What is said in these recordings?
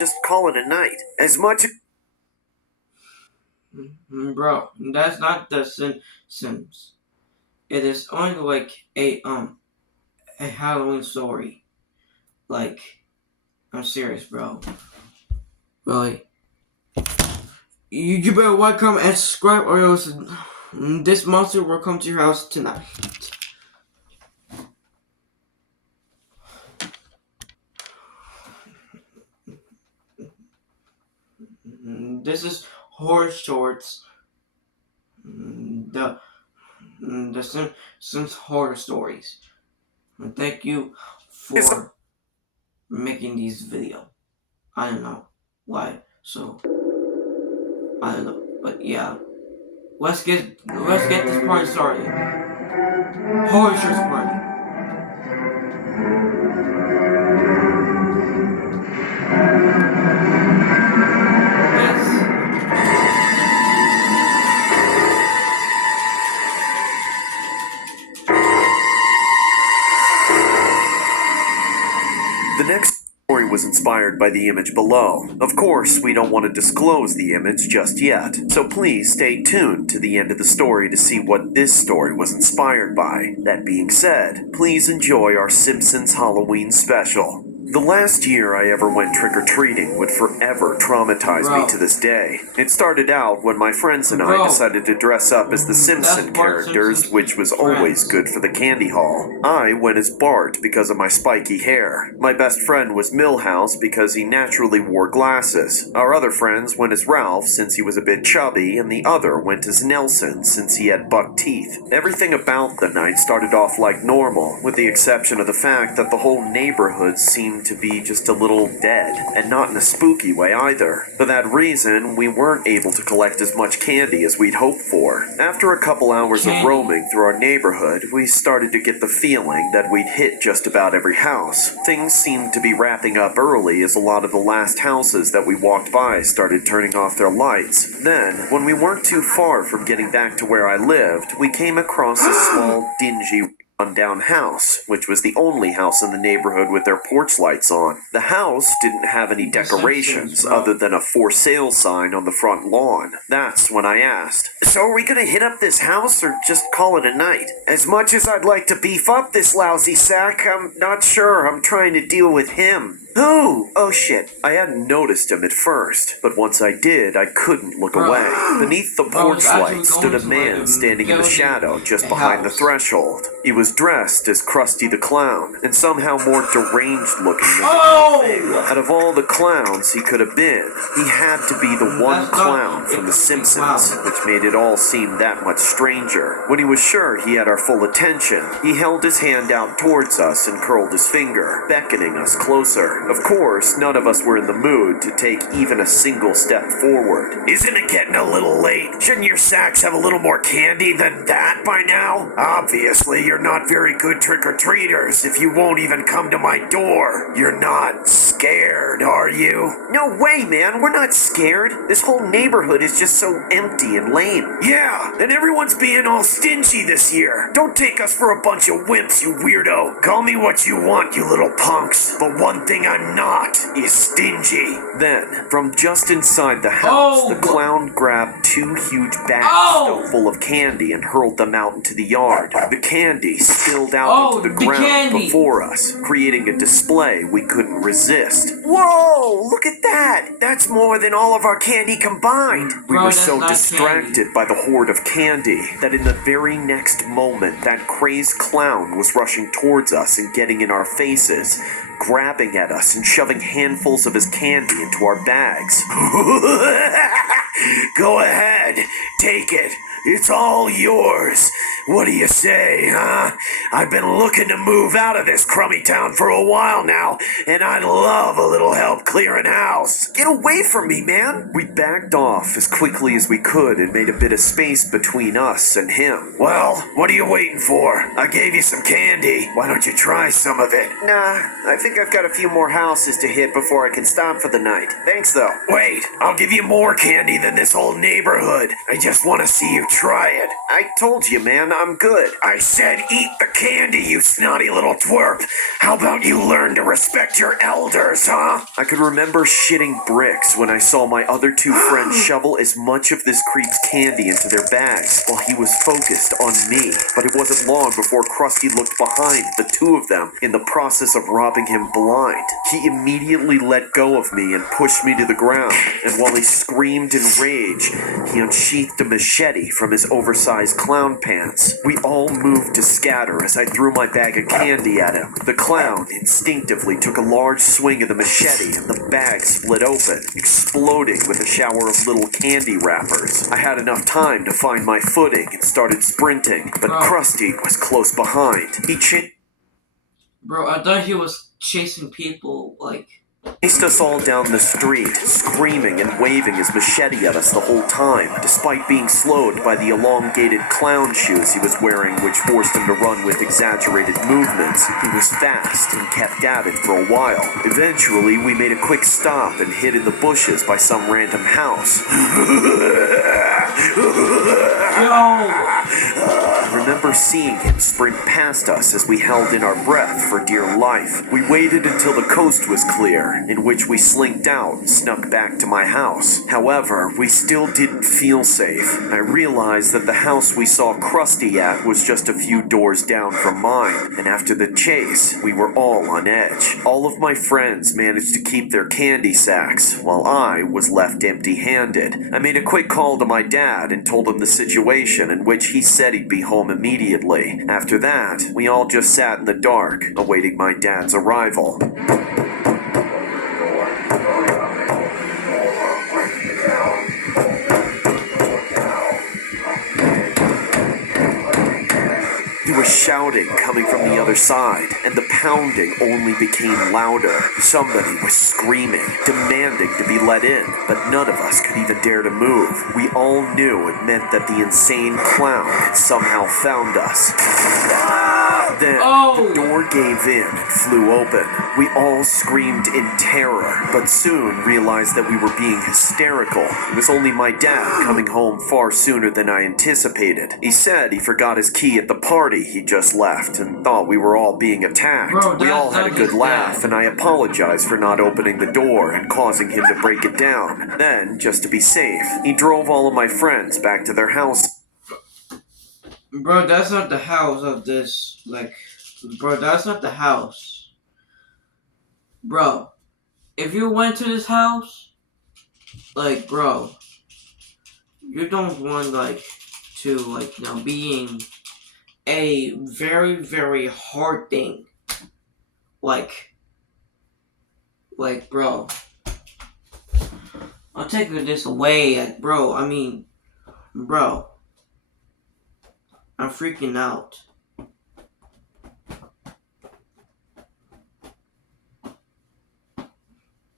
just call it a night. As much... Bro, that's not the Simpsons. It is only like a Halloween story. Like, I'm serious, bro. Really. You better like, comment, and subscribe, or else this monster will come to your house tonight. This is Horror Shorts. The Simpsons horror stories. And thank you for making these videos. I don't know why, so I don't know, but yeah. Let's get this party started. Horror Shorts party. The next story was inspired by the image below. Of course, we don't want to disclose the image just yet, so please stay tuned to the end of the story to see what this story was inspired by. That being said, please enjoy our Simpsons Halloween special. The last year I ever went trick-or-treating would forever traumatize me to this day. It started out when my friends and I decided to dress up as the Simpson characters, which was always good for the candy haul. I went as Bart because of my spiky hair. My best friend was Milhouse because he naturally wore glasses. Our other friends went as Ralph since he was a bit chubby, and the other went as Nelson since he had buck teeth. Everything about the night started off like normal, with the exception of the fact that the whole neighborhood seemed to be just a little dead, and not in a spooky way either. For that reason, we weren't able to collect as much candy as we'd hoped for. After a couple hours of roaming through our neighborhood, we started to get the feeling that we'd hit just about every house. Things seemed to be wrapping up early as a lot of the last houses that we walked by started turning off their lights. Then, when we weren't too far from getting back to where I lived, we came across a small, dingy, rundown house, which was the only house in the neighborhood with their porch lights on. The house didn't have any decorations other than a for sale sign on the front lawn. That's when I asked, "So are we gonna hit up this house or just call it a night? As much as I'd like to beef up this lousy sack, I'm not sure I'm trying to deal with him." Who? Oh shit. I hadn't noticed him at first, but once I did, I couldn't look away. Beneath the porch light stood a man standing in the shadow just behind the threshold. He was dressed as Krusty the Clown, and somehow more deranged looking than anything. Out of all the clowns he could have been, he had to be the one clown from The Simpsons, which made it all seem that much stranger. When he was sure he had our full attention, he held his hand out towards us and curled his finger, beckoning us closer. Of course, none of us were in the mood to take even a single step forward. "Isn't it getting a little late? Shouldn't your sacks have a little more candy than that by now? Obviously, you're not very good trick-or-treaters if you won't even come to my door. You're not scared, are you?" "No way, man, we're not scared. This whole neighborhood is just so empty and lame." "Yeah, and everyone's being all stingy this year. Don't take us for a bunch of wimps, you weirdo. Call me what you want, you little punks, but one thing I'm not is stingy." Then, from just inside the house, the clown grabbed two huge bags stuffed full of candy and hurled them out into the yard. The candy spilled out onto the ground before us, creating a display we couldn't resist. "Whoa, look at that! That's more than all of our candy combined." We were so distracted by the horde of candy that in the very next moment, that crazed clown was rushing towards us and getting in our faces, grabbing at us and shoving handfuls of his candy into our bags. "Go ahead, take it. It's all yours. What do you say, huh? I've been looking to move out of this crummy town for a while now, and I'd love a little help clearing house." "Get away from me, man!" We backed off as quickly as we could and made a bit of space between us and him. "Well, what are you waiting for? I gave you some candy. Why don't you try some of it?" "Nah, I think I've got a few more houses to hit before I can stop for the night. Thanks, though." "Wait, I'll give you more candy than this whole neighborhood. I just want to see you try it. I told you, man, I'm good. I said eat the candy, you snotty little twerp. How about you learn to respect your elders, huh? I could remember shitting bricks when I saw my other two friends shovel as much of this creep's candy into their bags while he was focused on me. But it wasn't long before Krusty looked behind the two of them in the process of robbing him blind. He immediately let go of me and pushed me to the ground, and while he screamed in rage, he unsheathed a machete from his oversized clown pants. We all moved to scatter as I threw my bag of candy at him. The clown instinctively took a large swing of the machete and the bag split open, exploding with a shower of little candy wrappers. I had enough time to find my footing and started sprinting, but Krusty was close behind. Bro, I thought he was chasing people, like... Chased us all down the street, screaming and waving his machete at us the whole time, despite being slowed by the elongated clown shoes he was wearing, which forced him to run with exaggerated movements. He was fast and kept at it for a while. Eventually, we made a quick stop and hid in the bushes by some random house. I remember seeing him sprint past us as we held in our breath for dear life. We waited until the coast was clear, in which we slinked out and snuck back to my house. However, we still didn't feel safe. I realized that the house we saw Krusty at was just a few doors down from mine, and after the chase, we were all on edge. All of my friends managed to keep their candy sacks, while I was left empty-handed. I made a quick call to my dad and told him the situation, in which he said he'd be home immediately. After that, we all just sat in the dark, awaiting my dad's arrival. He was shouting coming from the other side, and the pounding only became louder. Somebody was screaming, demanding to be let in, but none of us could even dare to move. We all knew it meant that the insane clown had somehow found us. Then, the door gave in and flew open. We all screamed in terror, but soon realized that we were being hysterical. It was only my dad coming home far sooner than I anticipated. He said he forgot his key at the party he just left and thought we were all being attacked. We all had a good laugh, and I apologized for not opening the door and causing him to break it down. Then, just to be safe, he drove all of my friends back to their house. Bro, that's not the house of this, bro, that's not the house. Bro, if you went to this house, bro, you don't want, to, being a very, very hard thing. Bro, I'll take this away, bro, I'm freaking out.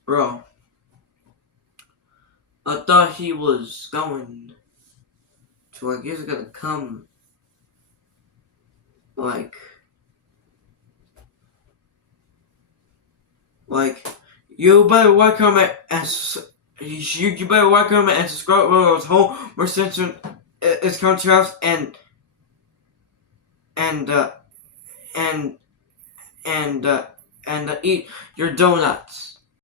Bro, I thought he was going to, I guess, gonna come, you better like, comment, and you better like, comment, and subscribe to us home. We're censoring it's coming to us, and eat your donuts.